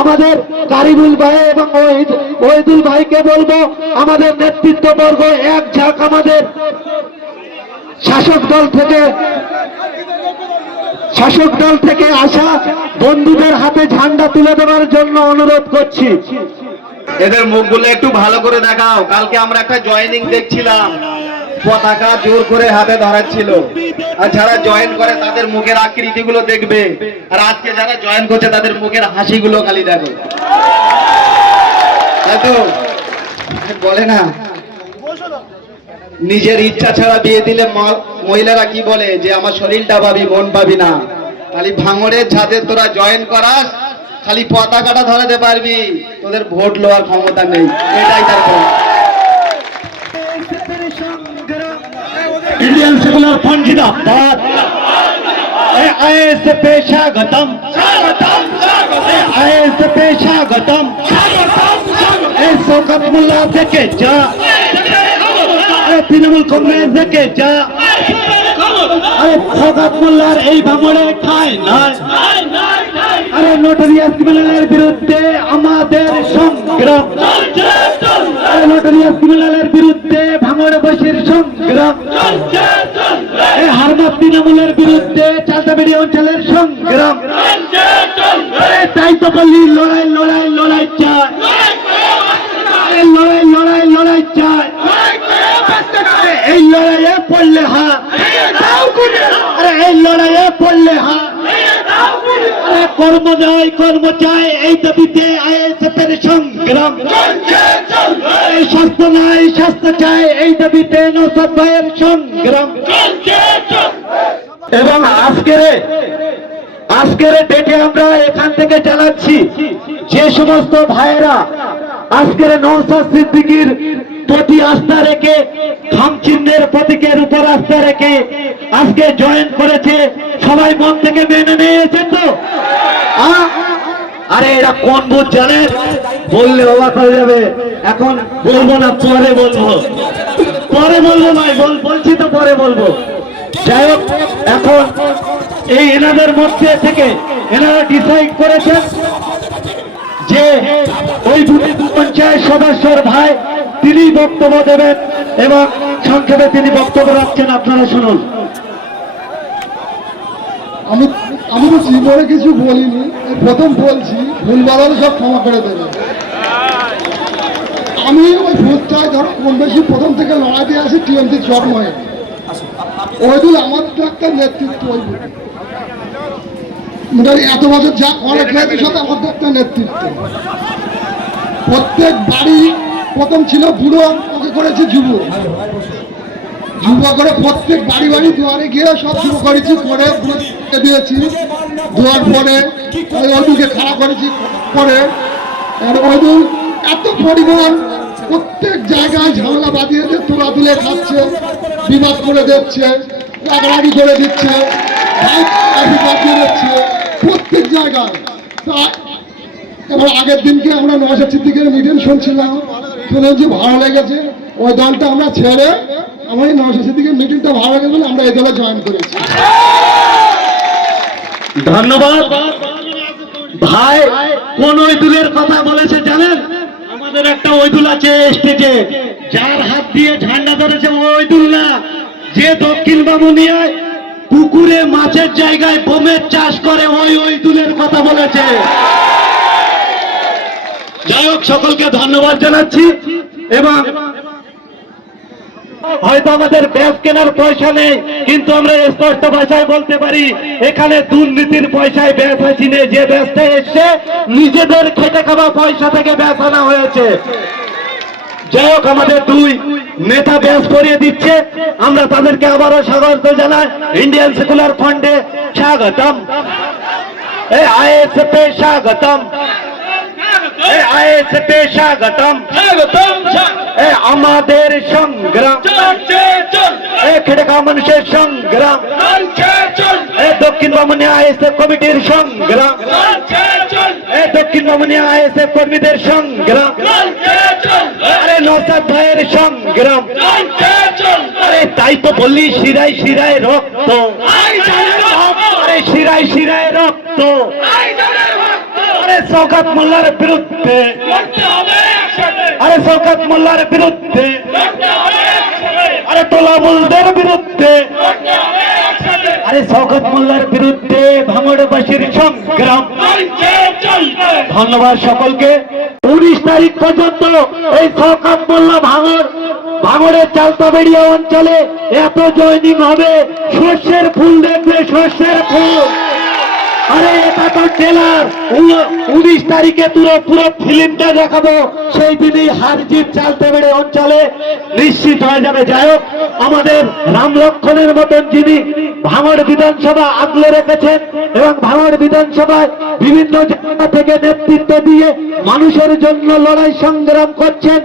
আমাদের কারিমুল ভাই এবং ওহিদুল ভাইকে বলবো আমাদের নেতৃত্ববর্গ এক ঝাঁক আমাদের শাসক দল থেকে আসা বন্ধুদের হাতে ঝান্ডা তুলে দেওয়ার জন্য অনুরোধ করছি। এদের মুখগুলো একটু ভালো করে দেখাও। কালকে আমরা একটা জয়েনিং দেখছিলাম, পতাকা জোর করে হাতে ধরাচ্ছিল, আর যারা জয়েন করে তাদের মুখের আকৃতিগুলো দেখবে, আর আজকে যারা জয়েন করছে তাদের মুখের হাসিগুলো খালি দেখো। তাই তো বলে না, নিজের ইচ্ছা ছাড়া বিয়ে দিলে মহিলারা কি বলে যে আমার শরীরটা পাবি মন পাবি না। খালি ভাঙড়ের ছাদে তোরা জয়েন করাস, খালি পতাকাটা ধরাতে পারবি, তোদের ভোট লওয়ার ক্ষমতা নেই। এটাই তার इंडियन सेकुलर फ्रंट जिंदाबाद। आईएस पेशागतम, आईएस पेशागतम। शौकत मुल्ला देखे जा, तृणमूल कांग्रेस देखे जा। শওকত মোল্লার এই ভাঙড়ে ঠাঁই নাই। আরে নোটারিয়াস ক্রিমিনালের বিরুদ্ধে আমাদের সংগ্রাম, নোটারিয়াস ক্রিমিনালের বিরুদ্ধে ভাঙড়বাসীর সংগ্রাম, হারমাত তৃণমূলের বিরুদ্ধে চালতাবেড়ি অঞ্চলের সংগ্রাম। তাই তো বলি লড়াই লড়াই লড়াই চাই, লড়াই লড়াই লড়াই চাই। এই লড়াইয়ে পড়লে হার, আরে এই লড়াইয়ে পড়লে হার। কর্ম নয় কর্ম চাই, এই দাবিতে আইএসএফ এর সংগ্রাম। এই স্বাস্থ্য নয় স্বাস্থ্য চাই, এই দাবিতে নওশাদ ভাইয়ের সংগ্রাম। এবং আজকের ডেটে আমরা এখান থেকে জানাচ্ছি যে সমস্ত ভাইয়েরা আজকের নওশাদ সিদ্দিকীর প্রতি আস্থা রেখে, খাম চিহ্নের প্রতীকের উপর আস্থা রেখে আজকে জয়েন করেছে, সবাই মন থেকে মেনে নিয়েছে তো? আরে এরা কোন বুথ জানে? বললে অবাক হয়ে যাবে। এখন বলবো না, পরে বলবো, পরে বলবো ভাই, বলছি তো পরে বলবো। যাই হোক, এখন এই এনাদের মধ্যে থেকে এনারা ডিসাইড করেছেন যে ওই দুটি পঞ্চায়েত সদস্যর ভাই তিনি বক্তব্য দেবেন এবং সংক্ষেপে তিনি বক্তব্য রাখছেন। আপনারা শুনুন। আমি তো জীবনে কিছু বলিনি, প্রথম বলছি, ভুল বাড়ালে সব ক্ষমা করে দেবে। আমি ওই ভোটটায় ধরো কম বেশি প্রথম থেকে লড়াই দিয়ে আসি, টিএমসির জন্ম হয়ে ওইদিন আমাদের একটা নেতৃত্ব, ওই মোটামুটি এত বছর যা করে খেয়েছে সাথে আমাদের একটা নেতৃত্ব। প্রত্যেক বাড়ি প্রথম ছিল বুড়ো, ওকে করেছে যুব, করে প্রত্যেক বাড়ি বাড়ি দুয়ারে গিয়ে সব শুরু করেছি, করে দিয়েছি। দেওয়ার পরে ওইদিকে খাড়া করেছি, করে ওইদিন এত পরিমাণ প্রত্যেক জায়গায় ঝামেলা বাঁধিয়েছে, তোলা তুলে খাচ্ছে, বিবাদ করে দিচ্ছে, রাগারাগি করে দিচ্ছে, বাঁধিয়ে দিচ্ছে প্রত্যেক জায়গায়। এবার আগের দিনকে আমরা নওশাদ সিদ্দিকের মিটিং শুনছিলাম, শুনে যে ভালো লেগেছে, ওই দলটা আমরা ছেড়ে আমার এই নওশাদ সিদ্দিকের মিটিংটা ভালো লেগেছে বলে আমরা এই দলে জয়েন করেছি। ধন্যবাদ ভাই। কোন ওইদুলের কথা বলেছে জানেন? আমাদের একটা ওইদুল আছে স্টেজে, যার হাত দিয়ে ঝান্ডা ধরেছে ওইদুল না, যে দক্ষিণ বামুনিয়ায় পুকুরে মাছের জায়গায় বোমের চাষ করে, ওই ওইদুলের কথা বলেছে। যাই হোক, সকলকে ধন্যবাদ জানাচ্ছি। এবং হয়তো আমাদের ব্যাস কেনার পয়সা নেই, কিন্তু আমরা স্পষ্ট ভাষায় বলতে পারি এখানে দুর্নীতির পয়সায় ব্যাস আসিনি। যে ব্যাসটা এসছে নিজেদের খেটে খাওয়া পয়সা থেকে ব্যাস আনা হয়েছে। যাই হোক, আমাদের দুই নেতা ব্যাস করিয়ে দিচ্ছে, আমরা তাদেরকে আবারও স্বাগত জানাই। ইন্ডিয়ান সেকুলার ফ্রন্টে স্বাগতম, আইএসএফ এ স্বাগতম, আইএসএফ এ স্বাগতম। আমাদের সংগ্রাম, খেটে খাওয়া মানুষের সংগ্রাম, দক্ষিণ বামুনিয়া আইএসএফ কমিটির সংগ্রাম, দক্ষিণ বামুনিয়া আইএসএফ কর্মীদের সংগ্রাম, আরে নওশাদ ভাইয়ের সংগ্রাম। আরে তাই তো বললি শিরায় শিরায় রক্ত, আরে শিরায় শিরায় রক্ত, আরে আরে শওকত মোল্লার বিরুদ্ধে, আরে শওকত মোল্লার বিরুদ্ধে, আরে তোলাবুলদের বিরুদ্ধে, আরে শওকত মোল্লার বিরুদ্ধে ভাঙড়বাসীর সংগ্রাম। ধন্যবাদ সকলকে। 19 তারিখ পর্যন্ত এই শওকত মোল্লা ভাঙড়ের চালতাবেড়িয়া অঞ্চলে এত জয়নিং হবে, সর্ষের ফুল দেখবে, সর্ষের ফুল। আরে এটা তো ট্রেলার, 19 তারিখে পুরো ফিল্মটা দেখাবো, সেই দিনই হার জিত চালতাবেড়ি অঞ্চলে নিশ্চিত হয়ে যাবে। যাই হোক, আমাদের রাম লক্ষণের মতন যিনি ভাঙড় বিধানসভা আগলে রেখেছেন এবং ভাঙড় বিধানসভায় বিভিন্ন জায়গা থেকে নেতৃত্ব দিয়ে মানুষের জন্য লড়াই সংগ্রাম করছেন,